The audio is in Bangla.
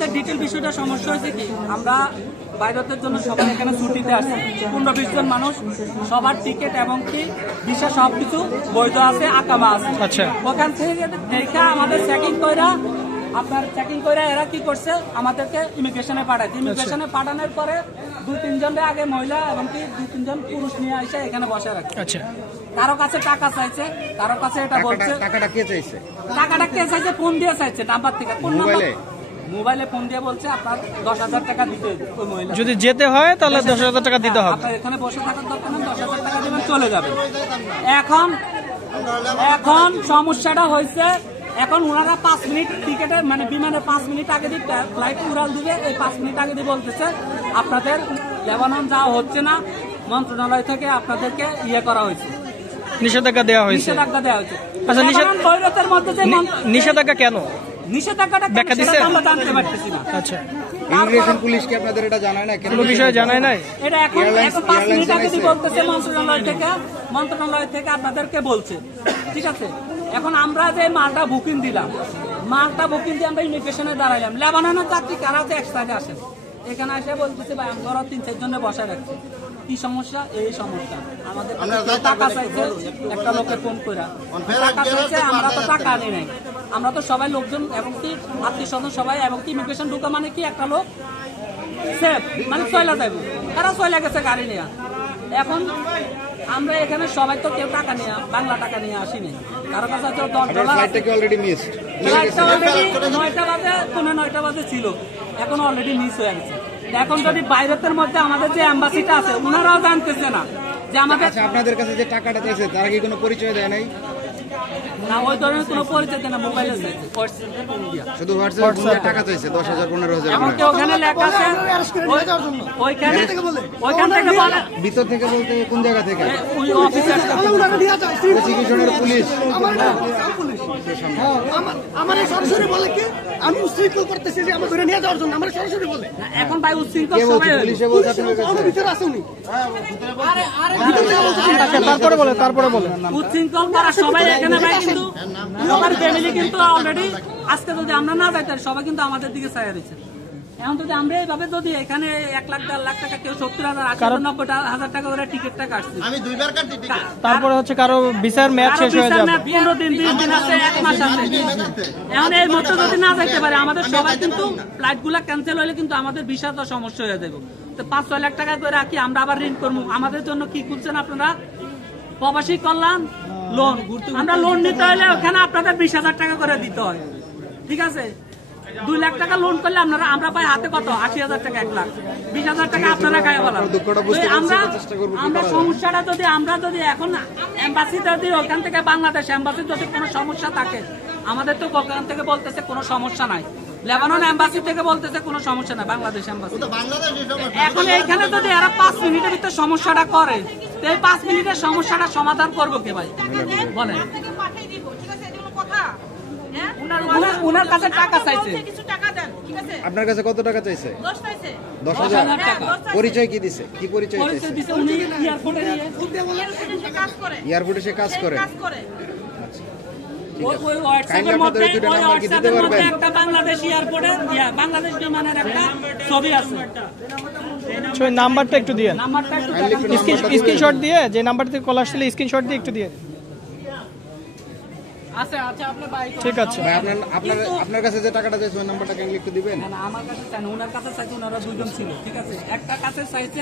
আমাদের ডিটেল বিষয়টা সমস্যা হয়েছে কি, আমরা বাইরের জন্য সবাই এখানে ছুটিতে আসছে, 15-20 জন মানুষ, সবার টিকিট এবং কি ভিসা সবকিছু বৈধ আছে, আকামা আছে। আচ্ছা, ওখান থেকে দেখা আমাদের চেকিং কইরা এরা কি করছে, আমাদেরকে ইমিগ্রেশনে পাঠাইছে। ইমিগ্রেশনে পাঠানোর পরে 2-3 জন আগে মহিলা এবং কি 2-3 জন পুরুষ নিয়ে এসে এখানে বসে রাখছে। আচ্ছা, কারো কাছে টাকা চাইছে, কারো কাছে এটা বলছে টাকাটা কে চাইছে? টাকাটা কে চাইছে? ফোন দিয়ে চাইছে, নাম্বার থেকে, কোন মোবাইলে ফোন দিয়ে বলছে আপনার 10,000 টাকা দিতে হবে। ওই মহিলা যদি যেতে হয় তাহলে 10,000 টাকা দিতে হবে। আপনার এখানে বসে থাকার দরকার নেই, 10,000 টাকা দিবেন, চলে যাবে। এখন সমস্যাটা হয়েছে, এখন ওনারা 5 মিনিট টিকেটে মানে বিমানে 5 মিনিট আগে দিয়ে ফ্লাইট উড়াল দিবে। এই 5 মিনিট আগে দিয়ে বলতেছে আপনাদের লেবানন যাওয়া হচ্ছে না, মন্ত্রণালয় থেকে আপনাদেরকে করা হয়েছে, নিষেধাজ্ঞা দেওয়া হয়েছে। আচ্ছা, বৈরতের মধ্যে যে নিষেধাজ্ঞা কেন? নিষেধাজ্ঞাটা ব্যাখ্যা দিচ্ছে, আমরা জানতে পারতেছি না। আচ্ছা, ইমিগ্রেশন পুলিশ কি আপনাদের এটা জানায় না? কোনো বিষয়ে জানায় নাই? এটা এখন 5 মিনিট আগে দিয়ে বলতেছে মন্ত্রণালয় থেকে আপনাদেরকে বলছে, ঠিক আছে। এখন আমরা যে মালটা বুকিং দিলাম, মালটা বুকিং দিয়ে আমরা ইমিগ্রেশনে দাঁড়াইলাম, লেবাননের যাত্রী কারা হচ্ছে একসাথে আসেন, এখানে এসে বলতেছে ভাই আমরা 3-4 জনে বসে রাখছি। কি সমস্যা? এই সমস্যা আমাদের টাকা চাইছে, একটা লোকে ফোন করে টাকা চাইছে, আমরা তো টাকা আনি নাই, আমরা তো সবাই লোকজন এবং কি আত্মীয় স্বজন সবাই, এবং কি ইমিগ্রেশন ঢুকা মানে কি একটা লোক সেফ মানে চলে যাবে, তারা চলে গেছে গাড়ি নিয়ে। এখন আমরা এখানে সবাই তো কেউ টাকা নিয়ে, বাংলা টাকা নিয়ে আসিনি, কারো কাছে তো $10 অলরেডি মিস, ফ্লাইটটা অলরেডি 9টা বাজে ছিল, এখন অলরেডি মিস হয়ে গেছে। এখন যদি বাইরের মধ্যে আমাদের যে এম্বাসিটা আছে ওনারাও জানতেছে না যে আমাদের। আচ্ছা, আপনাদের কাছে যে টাকাটা চাইছে তারা কি কোনো পরিচয় দেয় নাই? না, ওই ধরনের কোনো পরিচয় দেয় না, মোবাইলে শুধু হোয়াটসঅ্যাপে টাকা চাইছে 10,000 15,000। এমনকি ওখানে লেখা আছে, ওইখান থেকে বলে ভিতর থেকে বলতে কোন জায়গা থেকে? ওই অফিসারটা প্রসিকিউশনের পুলিশ আমার সরাসরি বলে কি আমি উচ্ছৃঙ্খল করতেছি যে আমার ধরে নিয়ে যাওয়ার জন্য, আমার সরাসরি বলে। এখন ভাই উচ্ছৃঙ্খল সবাই পুলিশে বলছে আপনাদের কাছে? ভিতরে আসুনি, তারপরে বলে উচ্ছৃঙ্খল করা সবাই এখানে ভাই, কিন্তু সবার ফ্যামিলি কিন্তু অলরেডি আজকে যদি আমরা না যাইতাম সবাই কিন্তু আমাদের দিকে চাইয়া দিচ্ছে। এখন যদি আমরা এইভাবে যদি এখানে 1 লাখ 1.5 লাখ টাকা, কেউ 70,000 80,000 90,000 টাকা করে টিকিটটা কাটছে, আমি 2 বার কাটি টিকিট, তারপরে হচ্ছে কারো ভিসার মেয়াদ শেষ হয়ে যাবে, 15 দিন 20 দিন আছে, 1 মাস আছে। এখন এই মধ্যে যদি না যাইতে পারে আমাদের সবাই কিন্তু ফ্লাইট গুলা ক্যান্সেল হলে কিন্তু আমাদের ভিসা তো সমস্যা হয়ে যাবে। তো 5-6 লাখ টাকা করে রাখি আমরা আবার ঋণ করবো, আমাদের জন্য কি খুলছেন আপনারা? প্রবাসী কল্যাণ লোন, আমরা লোন নিতে হলে ওখানে আপনাদের 20,000 টাকা করে দিতে হয়, ঠিক আছে। 2 লাখ টাকা লোন করলে আমরা পাই হাতে কত? 80,000 টাকা, 1 লাখ 20,000 টাকা আপনারা গায়ে বলার। আমরা সমস্যাটা যদি এখন এম্বাসি যদি ওখান থেকে বাংলাদেশ এম্বাসি যদি কোনো সমস্যা থাকে, আমাদের তো ওখান থেকে বলতেছে কোনো সমস্যা নাই, লেবানন এম্বাসি থেকে বলতেছে কোনো সমস্যা নাই, বাংলাদেশ এম্বাসি। এখন এইখানে যদি এরা 5 মিনিটের ভিতরে সমস্যাটা করে, তো এই 5 মিনিটের সমস্যাটা সমাধান করবো কে ভাই বলেন? উনার কাছে টাকা চাইছে, আপনার কাছে কত টাকা চাইছে? 10,000 টাকা। পরিচয় কি দিছে? কি পরিচয় দিছে? উনি এয়ারপোর্টে সে কাজ করে। ওই হোয়াটসঅ্যাপের মধ্যে একটা বাংলাদেশ এয়ারপোর্টের বাংলাদেশ বিমানের একটা ছবি আছে, ওই নাম্বারটা একটু দিয়ে, নাম্বারটা একটু স্ক্রিনশট দিয়ে, যে নাম্বার থেকে কল আসলে স্ক্রিনশট দিয়ে একটু দিয়ে। আচ্ছা আচ্ছা, আপনার ভাই ঠিক আছে ভাই, আপনার কাছে যে টাকাটা চাইছে ওই নাম্বারটা কাইন্ডলি একটু দিবেন। আমার কাছে চাই না, ওনার কাছে চাইছে, ওনারা 2 জন ছিল, ঠিক আছে। একটা কাছে চাইছে